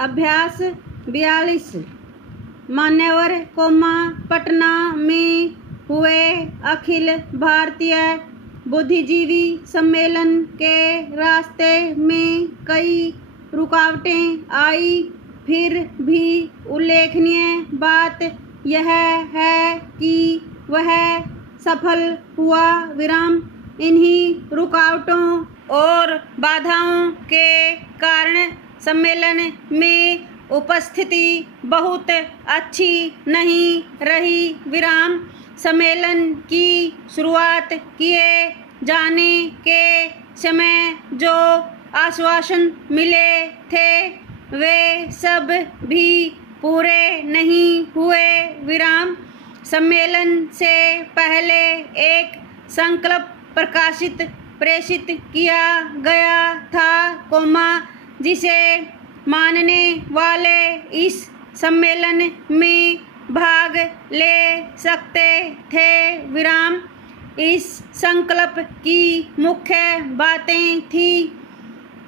अभ्यास 42। मान्यवर पटना में हुए अखिल भारतीय बुद्धिजीवी सम्मेलन के रास्ते में कई रुकावटें आई, फिर भी उल्लेखनीय बात यह है कि वह सफल हुआ। इन्हीं रुकावटों और बाधाओं के कारण सम्मेलन में उपस्थिति बहुत अच्छी नहीं रही। सम्मेलन की शुरुआत किए जाने के समय जो आश्वासन मिले थे वे सब भी पूरे नहीं हुए। सम्मेलन से पहले एक संकल्प प्रेषित किया गया था, जिसे मानने वाले इस सम्मेलन में भाग ले सकते थे। इस संकल्प की मुख्य बातें थी: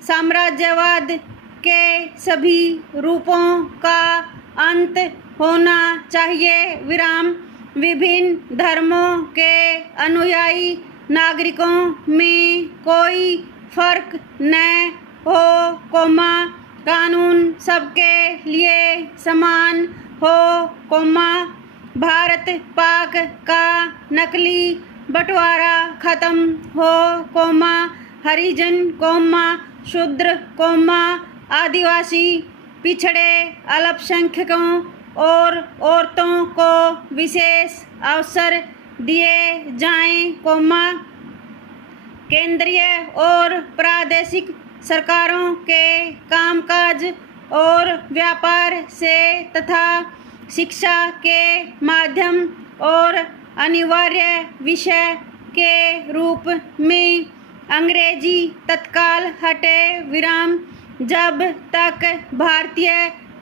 साम्राज्यवाद के सभी रूपों का अंत होना चाहिए। विभिन्न धर्मों के अनुयायी नागरिकों में कोई फर्क न हो, कानून सबके लिए समान हो, भारत पाक का नकली बंटवारा खत्म हो, हरिजन, शूद्र, आदिवासी, पिछड़े, अल्पसंख्यकों और औरतों को विशेष अवसर दिए जाएं, केंद्रीय और प्रादेशिक सरकारों के कामकाज और व्यापार से तथा शिक्षा के माध्यम और अनिवार्य विषय के रूप में अंग्रेजी तत्काल हटे। जब तक भारतीय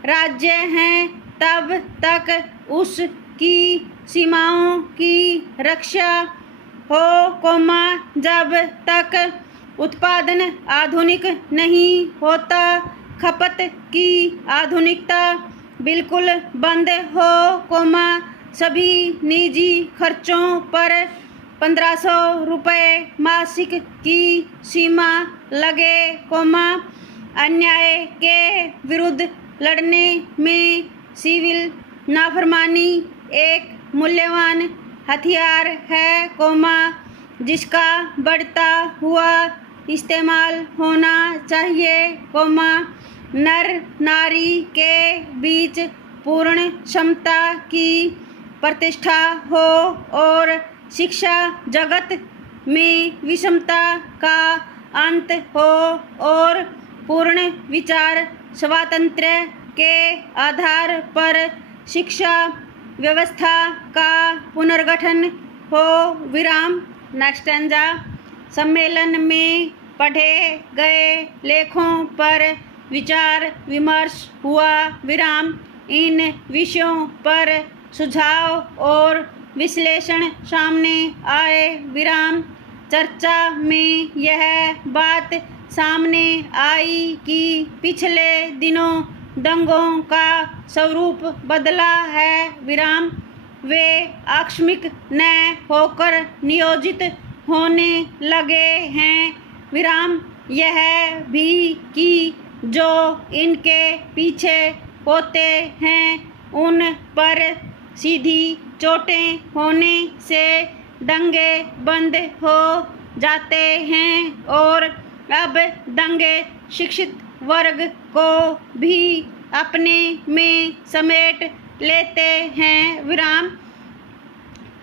राज्य हैं तब तक उसकी सीमाओं की रक्षा हो, जब तक उत्पादन आधुनिक नहीं होता, खपत की आधुनिकता बिल्कुल बंद हो, सभी निजी खर्चों पर 1500 रुपये मासिक की सीमा लगे, अन्याय के विरुद्ध लड़ने में सिविल नाफरमानी एक मूल्यवान हथियार है, जिसका बढ़ता हुआ इस्तेमाल होना चाहिए, नर नारी के बीच पूर्ण समता की प्रतिष्ठा हो और शिक्षा जगत में विषमता का अंत हो और पूर्ण विचार स्वातंत्र्य के आधार पर शिक्षा व्यवस्था का पुनर्गठन हो। Next stanza. सम्मेलन में पढ़े गए लेखों पर विचार विमर्श हुआ। इन विषयों पर सुझाव और विश्लेषण सामने आए। चर्चा में यह बात सामने आई कि पिछले दिनों दंगों का स्वरूप बदला है। वे आकस्मिक न होकर नियोजित होने लगे हैं। यह भी कि जो इनके पीछे होते हैं उन पर सीधी चोटें होने से दंगे बंद हो जाते हैं और अब दंगे शिक्षित वर्ग को भी अपने में समेट लेते हैं।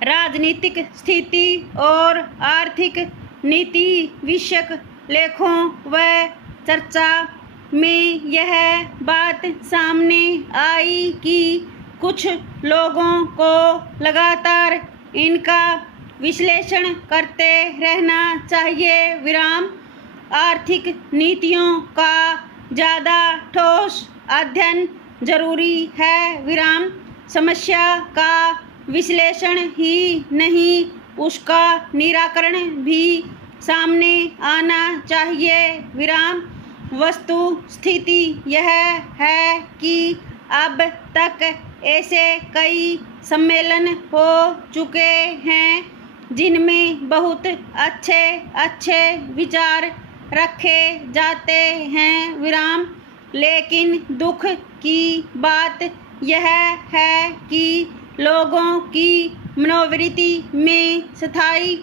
राजनीतिक स्थिति और आर्थिक नीति विषयक लेखों व चर्चा में यह बात सामने आई कि कुछ लोगों को लगातार इनका विश्लेषण करते रहना चाहिए। आर्थिक नीतियों का ज़्यादा ठोस अध्ययन जरूरी है। समस्या का विश्लेषण ही नहीं, उसका निराकरण भी सामने आना चाहिए। वस्तु स्थिति यह है कि अब तक ऐसे कई सम्मेलन हो चुके हैं जिनमें बहुत अच्छे अच्छे विचार रखे जाते हैं विराम। लेकिन दुख की बात यह है कि लोगों की मनोवृत्ति में स्थायी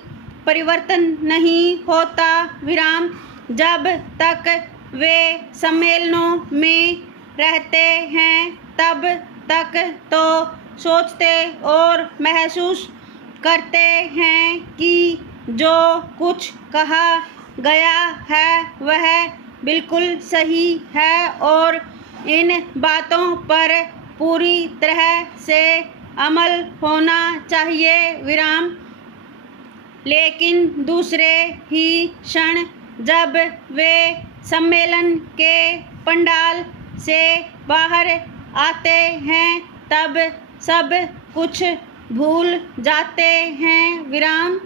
परिवर्तन नहीं होता विराम। जब तक वे सम्मेलनों में रहते हैं तब तक तो सोचते और महसूस करते हैं कि जो कुछ कहा गया है वह बिल्कुल सही है और इन बातों पर पूरी तरह से अमल होना चाहिए विराम। लेकिन दूसरे ही क्षण जब वे सम्मेलन के पंडाल से बाहर आते हैं तब सब कुछ भूल जाते हैं विराम।